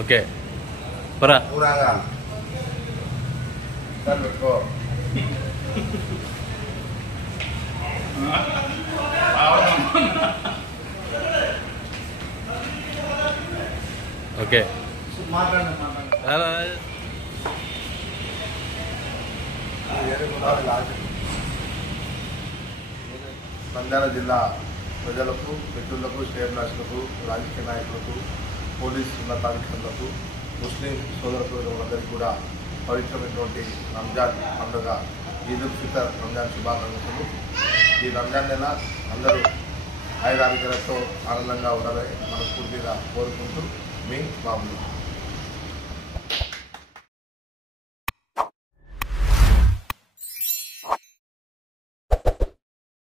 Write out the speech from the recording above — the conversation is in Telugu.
ఓకే పరా పూరాగా సార్ పెట్టుకో ఓకే నంద్యాల జిల్లా ప్రజలకు మిత్రులకు శ్రేయభిలాషులకు రాజకీయ నాయకులకు పోలీసు ఉన్నతాధికారులకు ముస్లిం సోదరులందరికీ కూడా పవిత్రమైనటువంటి రంజాన్ పండుగ ఈద్ ఉల్ ఫితర్ రంజాన్ శుభాకాంక్షలు. ఈ రంజాన్ నెల అందరూ ఆయురారోగ్యాలతో ఆనందంగా ఉండాలని మనస్ఫూర్తిగా కోరుకుంటూ మీ బాబు.